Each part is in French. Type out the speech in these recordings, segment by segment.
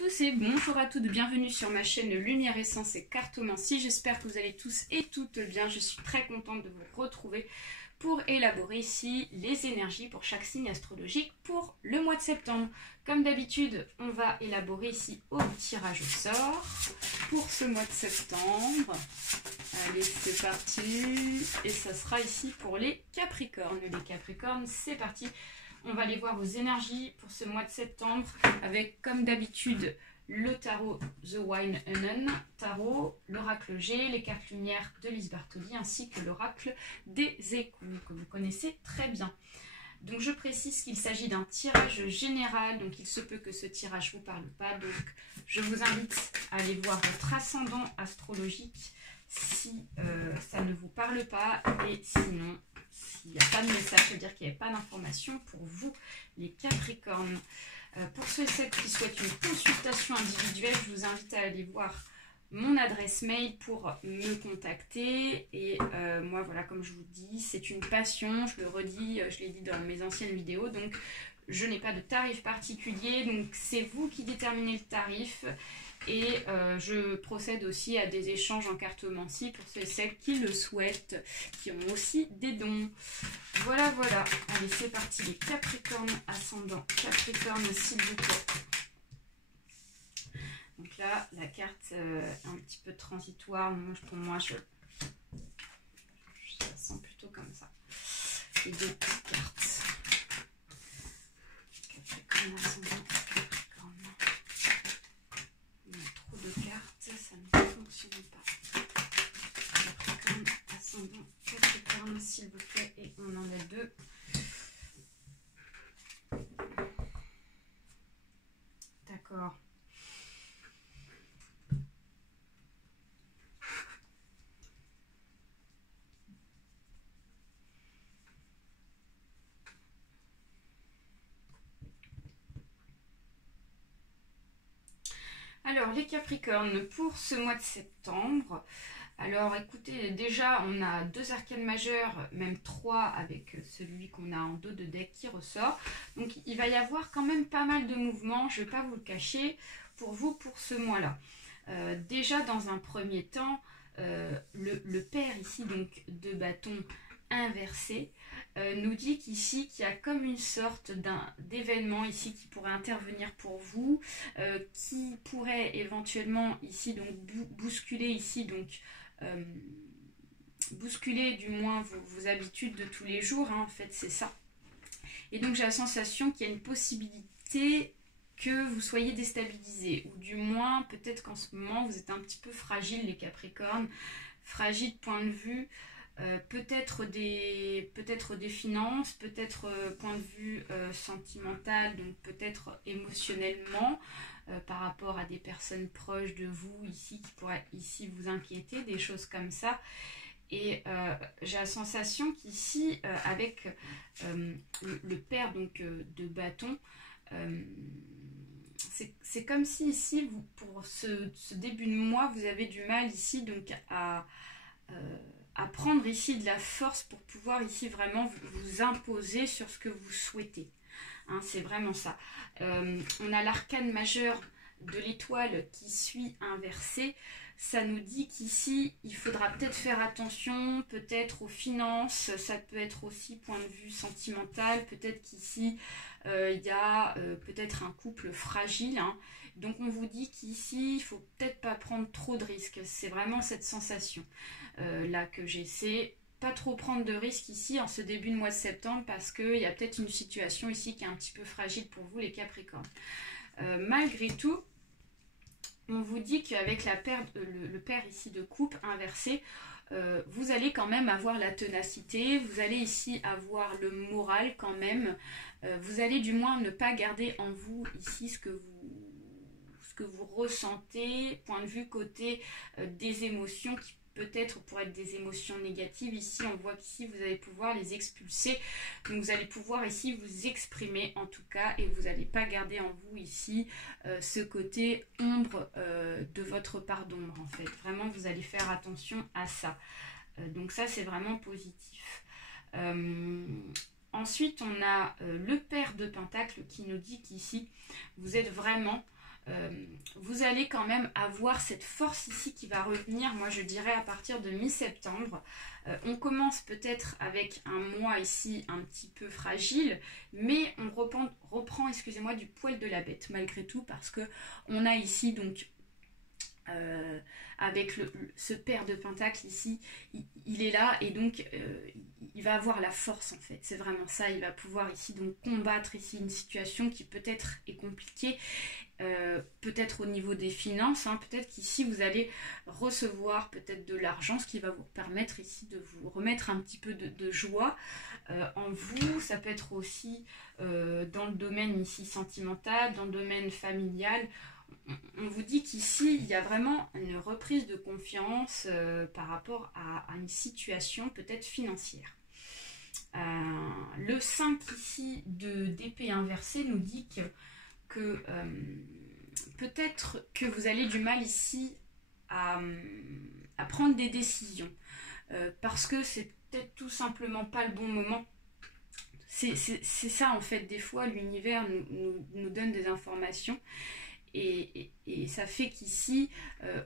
tous et bonjour à toutes, bienvenue sur ma chaîne Lumière Essence et Cartomancie. J'espère que vous allez tous et toutes bien. Je suis très contente de vous retrouver pour élaborer ici les énergies pour chaque signe astrologique pour le mois de septembre. Comme d'habitude, on va élaborer ici au tirage au sort pour ce mois de septembre. Allez, c'est parti. Et ça sera ici pour les Capricornes. Les Capricornes, c'est parti. On va aller voir vos énergies pour ce mois de septembre avec, comme d'habitude, le tarot The Wine Unknown tarot, l'oracle G, les cartes lumière de Lise Bartoli ainsi que l'oracle des échos que vous connaissez très bien. Donc je précise qu'il s'agit d'un tirage général, donc il se peut que ce tirage ne vous parle pas. Donc je vous invite à aller voir votre ascendant astrologique si ça ne vous parle pas, et sinon s'il n'y a pas de message, ça veut dire qu'il n'y a pas d'information pour vous les Capricornes. Pour ceux et celles qui souhaitent une consultation individuelle, je vous invite à aller voir mon adresse mail pour me contacter. Et moi, voilà, comme je vous dis, c'est une passion, je le redis, je l'ai dit dans mes anciennes vidéos, donc je n'ai pas de tarif particulier, donc c'est vous qui déterminez le tarif. Et je procède aussi à des échanges en cartomancie pour ceux et celles qui le souhaitent, qui ont aussi des dons. Voilà, voilà. Allez, c'est parti. Les Capricornes, ascendant Capricorne, s'il vous plaît. Donc là, la carte est un petit peu transitoire. Pour moi, je la sens plutôt comme ça. Les deux cartes. Capricorne, ascendant Capricorne. Trop de cartes, ça ne fonctionne pas. Capricorne, ascendant Capricorne, s'il vous plaît. Et on en a deux. D'accord. Alors, les Capricornes, pour ce mois de septembre, alors écoutez, déjà on a deux arcanes majeures, même trois avec celui qu'on a en dos de deck qui ressort. Donc il va y avoir quand même pas mal de mouvements, je ne vais pas vous le cacher, pour vous pour ce mois-là. Déjà dans un premier temps, le père ici donc de bâton inversé nous dit qu'ici qu'il y a comme une sorte d'événement ici qui pourrait intervenir pour vous, qui pourrait éventuellement ici donc bousculer ici donc bousculer du moins vos habitudes de tous les jours, hein, en fait c'est ça. Et donc j'ai la sensation qu'il y a une possibilité que vous soyez déstabilisé, ou du moins peut-être qu'en ce moment vous êtes un petit peu fragile les Capricornes, fragile point de vue peut-être des finances, peut-être point de vue sentimental, donc peut-être émotionnellement par rapport à des personnes proches de vous ici qui pourraient ici vous inquiéter, des choses comme ça. Et j'ai la sensation qu'ici avec le père donc de bâton, c'est comme si ici vous, pour ce début de mois vous avez du mal ici donc à prendre ici de la force pour pouvoir ici vraiment vous imposer sur ce que vous souhaitez. Hein, c'est vraiment ça. On a l'arcane majeur de l'étoile qui suit inversé. Ça nous dit qu'ici, il faudra peut-être faire attention, peut-être aux finances, ça peut être aussi point de vue sentimental, peut-être qu'ici, il y a peut-être un couple fragile. Hein. Donc on vous dit qu'ici, il ne faut peut-être pas prendre trop de risques. C'est vraiment cette sensation là que j'ai. C'est pas trop prendre de risques ici en ce début de mois de septembre parce qu'il y a peut-être une situation ici qui est un petit peu fragile pour vous les Capricornes. Malgré tout, on vous dit qu'avec le père ici de coupe inversé, vous allez quand même avoir la ténacité, vous allez ici avoir le moral quand même, vous allez du moins ne pas garder en vous ici ce que vous ressentez, point de vue côté des émotions qui peut-être pour être des émotions négatives. Ici on voit qu'ici vous allez pouvoir les expulser, donc vous allez pouvoir ici vous exprimer en tout cas, et vous n'allez pas garder en vous ici ce côté ombre de votre part d'ombre en fait. Vraiment vous allez faire attention à ça, donc ça c'est vraiment positif. Ensuite on a le père de Pentacle qui nous dit qu'ici vous êtes vraiment vous allez quand même avoir cette force ici qui va revenir, moi je dirais à partir de mi-septembre. On commence peut-être avec un mois ici un petit peu fragile, mais on reprend excusez-moi, du poil de la bête malgré tout, parce que on a ici donc avec ce pair de pentacles ici, il est là et donc il va avoir la force en fait, c'est vraiment ça, il va pouvoir ici donc combattre ici une situation qui peut-être est compliquée, peut-être au niveau des finances, hein, peut-être qu'ici vous allez recevoir peut-être de l'argent, ce qui va vous permettre ici de vous remettre un petit peu de joie en vous. Ça peut être aussi dans le domaine ici sentimental, dans le domaine familial. On vous dit qu'ici, il y a vraiment une reprise de confiance par rapport à une situation peut-être financière. Le 5 ici d'épée inversée nous dit que peut-être que vous avez du mal ici à prendre des décisions parce que c'est peut-être tout simplement pas le bon moment. C'est ça en fait, des fois l'univers nous donne des informations. Et ça fait qu'ici,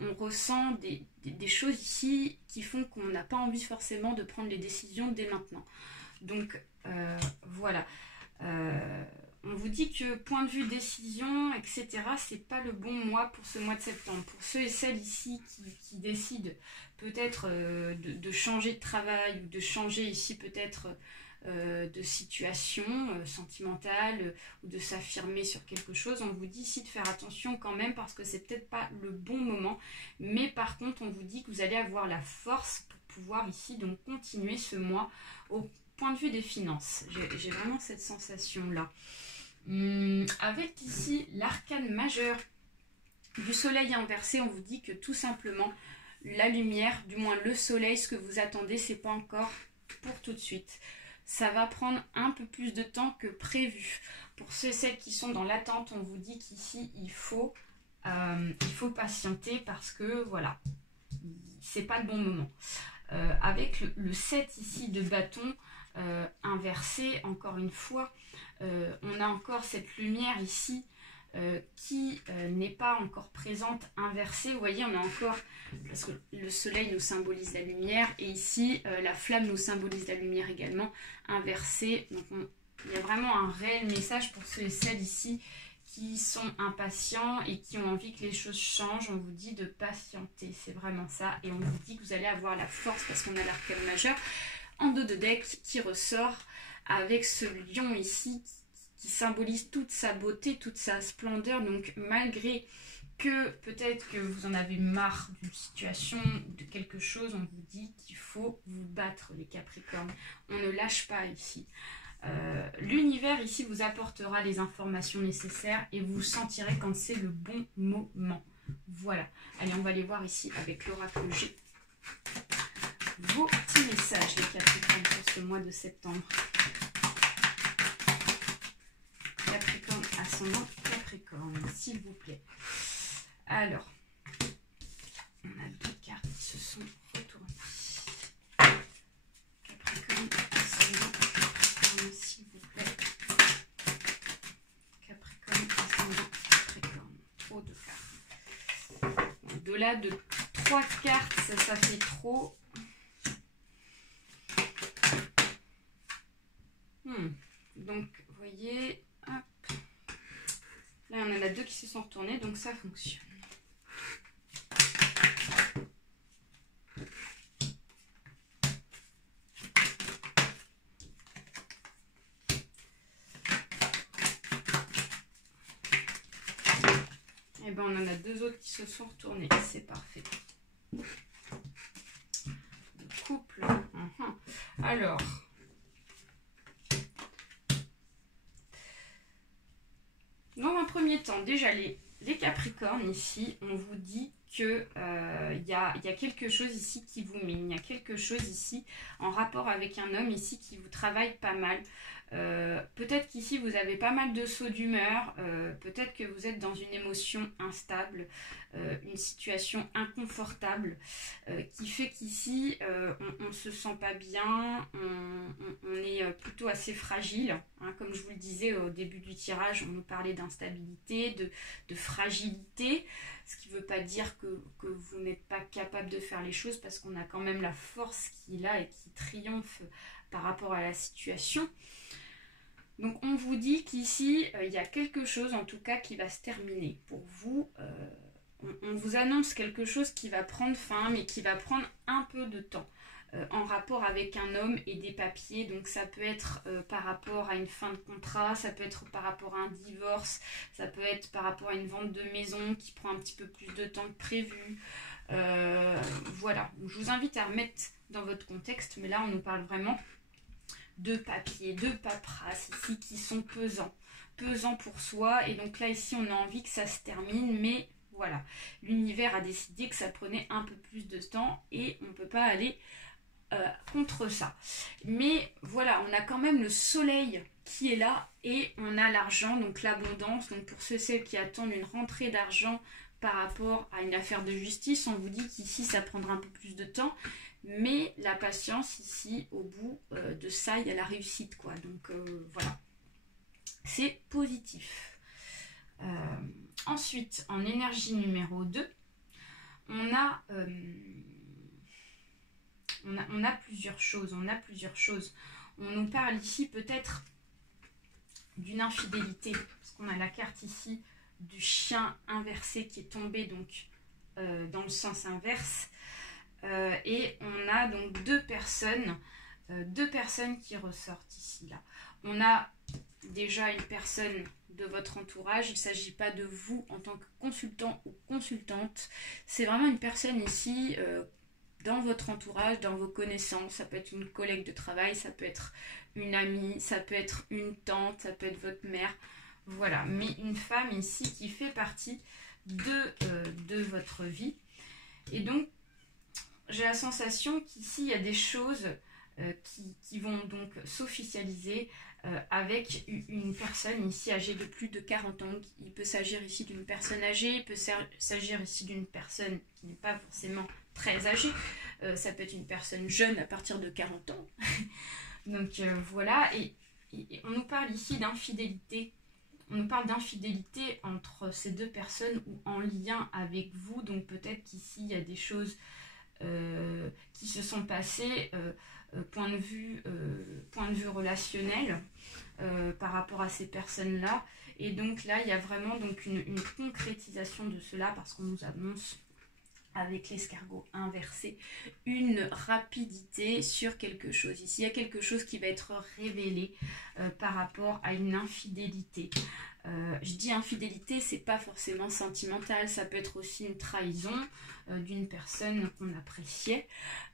on ressent des choses ici qui font qu'on n'a pas envie forcément de prendre les décisions dès maintenant. Donc, voilà. On vous dit que point de vue décision, etc., c'est pas le bon mois pour ce mois de septembre. Pour ceux et celles ici qui décident peut-être de changer de travail ou de changer ici peut-être de situation sentimentale ou de s'affirmer sur quelque chose, on vous dit ici de faire attention quand même parce que c'est peut-être pas le bon moment, mais par contre on vous dit que vous allez avoir la force pour pouvoir ici donc continuer ce mois au point de vue des finances. J'ai vraiment cette sensation là. Avec ici l'arcane majeur du soleil inversé, on vous dit que tout simplement la lumière, du moins le soleil, ce que vous attendez, c'est pas encore pour tout de suite. Ça va prendre un peu plus de temps que prévu. Pour ceux et celles qui sont dans l'attente, on vous dit qu'ici, il faut patienter parce que, voilà, c'est pas le bon moment. Avec le 7 ici de bâton inversé, encore une fois, on a encore cette lumière ici qui n'est pas encore présente inversée. Vous voyez, on a encore, parce que le soleil nous symbolise la lumière et ici la flamme nous symbolise la lumière également inversée. Donc il y a vraiment un réel message pour ceux et celles ici qui sont impatients et qui ont envie que les choses changent. On vous dit de patienter, c'est vraiment ça, et on vous dit que vous allez avoir la force parce qu'on a l'arcane majeur en dos de deck qui ressort avec ce lion ici qui symbolise toute sa beauté, toute sa splendeur. Donc malgré que peut-être que vous en avez marre d'une situation, de quelque chose, on vous dit qu'il faut vous battre les Capricornes. On ne lâche pas ici. L'univers ici vous apportera les informations nécessaires et vous sentirez quand c'est le bon moment. Voilà. Allez, on va aller voir ici avec l'oracle G vos petits messages les Capricornes pour ce mois de septembre. Capricorne, ascendant Capricorne, s'il vous plaît. Alors, on a deux cartes qui se sont retournées. Capricorne, ascendant Capricorne, s'il vous plaît. Capricorne, ascendant Capricorne. Trop de cartes. Au-delà de 3 cartes, ça fait trop. Donc, vous voyez, hop. Là, on en a 2 qui se sont retournés, donc ça fonctionne. Et ben, on en a 2 autres qui se sont retournés, c'est parfait. Le couple. Alors. Dans un premier temps, déjà les Capricornes ici, on vous dit que y a quelque chose ici qui vous mine, il y a quelque chose ici en rapport avec un homme ici qui vous travaille pas mal. Peut-être qu'ici vous avez pas mal de sauts d'humeur, peut-être que vous êtes dans une émotion instable, une situation inconfortable, qui fait qu'ici on ne se sent pas bien, on est plutôt assez fragile, hein. Comme je vous le disais au début du tirage, on nous parlait d'instabilité, de fragilité, ce qui ne veut pas dire que vous n'êtes pas capable de faire les choses, parce qu'on a quand même la force qui est là et qui triomphe par rapport à la situation. Donc on vous dit qu'ici, il y a quelque chose en tout cas qui va se terminer. Pour vous, on vous annonce quelque chose qui va prendre fin, mais qui va prendre un peu de temps. En rapport avec un homme et des papiers. Donc ça peut être par rapport à une fin de contrat, ça peut être par rapport à un divorce, ça peut être par rapport à une vente de maison qui prend un petit peu plus de temps que prévu. Voilà, je vous invite à remettre dans votre contexte, mais là on nous parle vraiment de papiers, de paperasse ici qui sont pesants pour soi, et donc là ici on a envie que ça se termine, mais voilà, l'univers a décidé que ça prenait un peu plus de temps et on ne peut pas aller contre ça. Mais voilà, on a quand même le soleil qui est là et on a l'argent, donc l'abondance. Donc pour ceux qui attendent une rentrée d'argent par rapport à une affaire de justice, on vous dit qu'ici ça prendra un peu plus de temps, mais la patience ici, au bout de ça, il y a la réussite, quoi. Donc voilà, c'est positif. Ensuite, en énergie numéro 2, on a plusieurs choses. On nous parle ici peut-être d'une infidélité, parce qu'on a la carte ici du chien inversé qui est tombé donc dans le sens inverse. Et on a donc deux personnes qui ressortent ici, là. On a déjà une personne de votre entourage, il ne s'agit pas de vous en tant que consultant ou consultante, c'est vraiment une personne ici dans votre entourage, dans vos connaissances. Ça peut être une collègue de travail, ça peut être une amie, ça peut être une tante, ça peut être votre mère, voilà, mais une femme ici qui fait partie de votre vie. Et donc j'ai la sensation qu'ici il y a des choses qui vont donc s'officialiser avec une personne ici âgée de plus de 40 ans. Il peut s'agir ici d'une personne âgée, il peut s'agir ici d'une personne qui n'est pas forcément très âgée. Ça peut être une personne jeune à partir de 40 ans. Donc voilà, et on nous parle ici d'infidélité. On nous parle d'infidélité entre ces deux personnes ou en lien avec vous. Donc peut-être qu'ici il y a des choses qui se sont passées point de vue relationnel par rapport à ces personnes-là. Et donc là, il y a vraiment donc une concrétisation de cela, parce qu'on nous annonce avec l'escargot inversé une rapidité sur quelque chose. Ici, il y a quelque chose qui va être révélé par rapport à une infidélité. Je dis infidélité, c'est pas forcément sentimental, ça peut être aussi une trahison d'une personne qu'on appréciait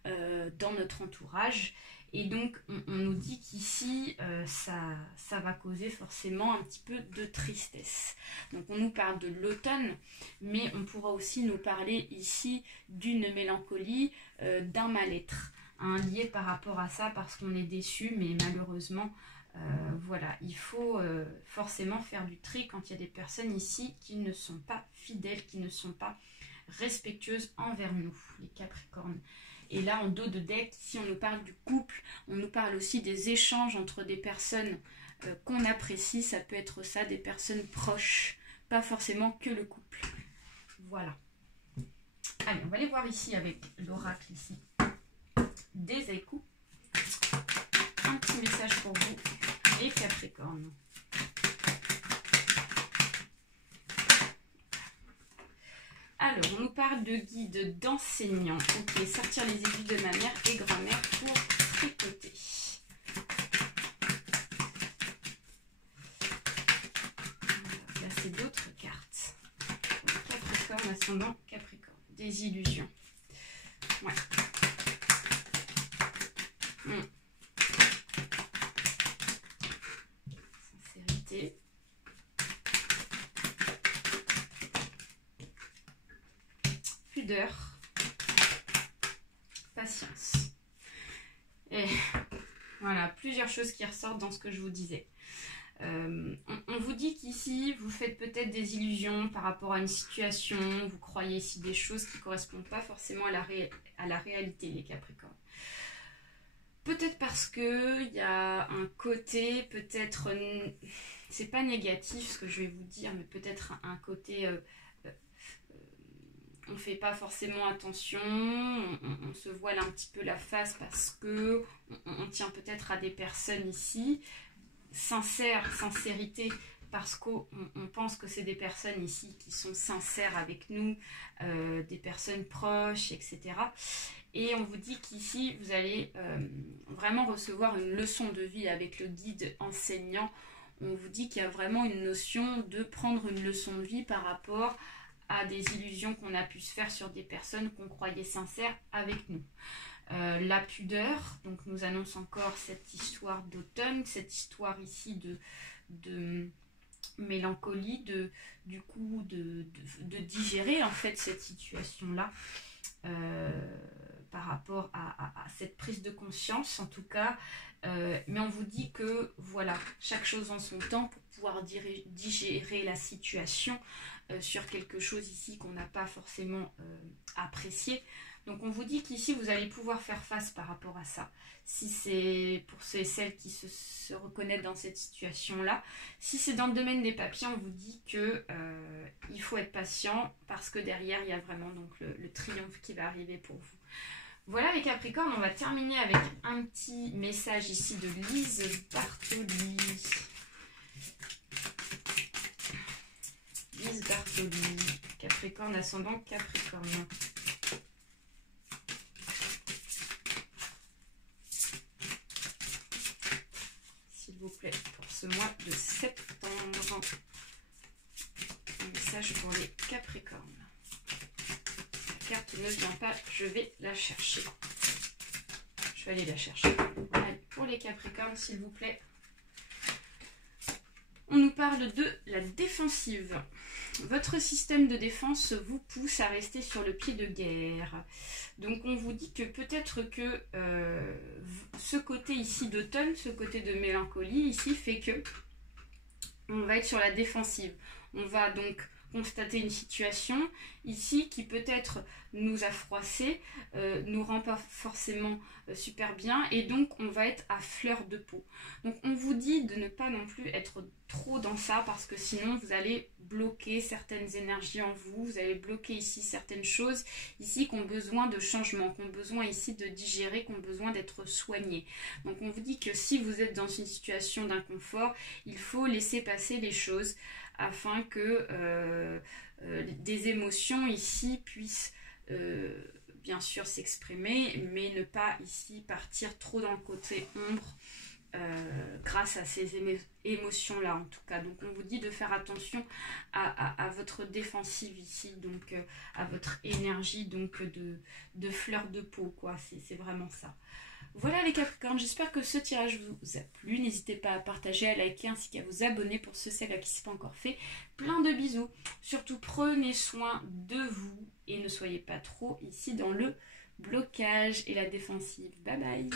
dans notre entourage. Et donc on nous dit qu'ici ça va causer forcément un petit peu de tristesse. Donc on nous parle de l'automne, mais on pourra aussi nous parler ici d'une mélancolie, d'un mal-être, hein, lié par rapport à ça, parce qu'on est déçu, mais malheureusement voilà, il faut forcément faire du tri quand il y a des personnes ici qui ne sont pas fidèles, qui ne sont pas respectueuses envers nous, les Capricornes. Et là, en dos de deck, ici, on nous parle du couple, on nous parle aussi des échanges entre des personnes qu'on apprécie. Ça peut être ça, des personnes proches, pas forcément que le couple. Voilà. Allez, on va aller voir ici avec l'oracle ici des échos. Un petit message pour vous, les Capricornes. Alors, on nous parle de guide, d'enseignant. Ok, sortir les aiguilles de ma mère et grand-mère pour tricoter. Là, c'est d'autres cartes. Capricorne, ascendant Capricorne. Des illusions. Ouais. Sincérité. Pudeur. Patience. Et Voilà, plusieurs choses qui ressortent dans ce que je vous disais. On vous dit qu'ici, vous faites peut-être des illusions par rapport à une situation, vous croyez ici des choses qui ne correspondent pas forcément à la réalité, les Capricornes. Peut-être parce qu'il y a un côté, peut-être, c'est pas négatif ce que je vais vous dire, mais peut-être un côté, on ne fait pas forcément attention, on se voile un petit peu la face parce que on tient peut-être à des personnes ici, sincérité, parce qu'on pense que c'est des personnes ici qui sont sincères avec nous, des personnes proches, etc. Et on vous dit qu'ici, vous allez vraiment recevoir une leçon de vie avec le guide enseignant. On vous dit qu'il y a vraiment une notion de prendre une leçon de vie par rapport à des illusions qu'on a pu se faire sur des personnes qu'on croyait sincères avec nous. La pudeur, donc nous annonce encore cette histoire d'automne, cette histoire ici de mélancolie, du coup de digérer en fait cette situation-là. Par rapport à cette prise de conscience en tout cas, mais on vous dit que voilà, chaque chose en son temps pour pouvoir digérer la situation sur quelque chose ici qu'on n'a pas forcément apprécié. Donc on vous dit qu'ici vous allez pouvoir faire face par rapport à ça. Si c'est pour ceux et celles qui se reconnaissent dans cette situation-là. Si c'est dans le domaine des papiers, on vous dit que il faut être patient parce que derrière il y a vraiment donc le triomphe qui va arriver pour vous. Voilà les Capricornes, on va terminer avec un petit message ici de Lise Bartoli. Lise Bartoli, Capricorne, ascendant Capricorne. S'il vous plaît, pour ce mois de septembre. Un message pour les Capricornes. La carte ne vient pas, je vais la chercher. Je vais aller la chercher. Allez, pour les Capricornes, s'il vous plaît. On nous parle de la défensive. Votre système de défense vous pousse à rester sur le pied de guerre. Donc on vous dit que peut-être que ce côté ici d'automne, ce côté de mélancolie ici fait que on va être sur la défensive. On va donc constater une situation ici qui peut-être nous a froissé, nous rend pas forcément super bien et donc on va être à fleur de peau. Donc on vous dit de ne pas non plus être trop dans ça parce que sinon vous allez bloquer certaines énergies en vous, vous allez bloquer ici certaines choses ici qui ont besoin de changement, qui ont besoin ici de digérer, qui ont besoin d'être soignées. Donc on vous dit que si vous êtes dans une situation d'inconfort, il faut laisser passer les choses afin que des émotions ici puissent bien sûr s'exprimer, mais ne pas ici partir trop dans le côté ombre grâce à ces émotions-là en tout cas. Donc on vous dit de faire attention à votre défensive ici, donc à votre énergie donc de fleur de peau, quoi. C'est vraiment ça. Voilà les Capricornes, j'espère que ce tirage vous a plu. N'hésitez pas à partager, à liker ainsi qu'à vous abonner pour ceux et celles à qui ce n'est pas encore fait. Plein de bisous. Surtout prenez soin de vous et ne soyez pas trop ici dans le blocage et la défensive. Bye bye.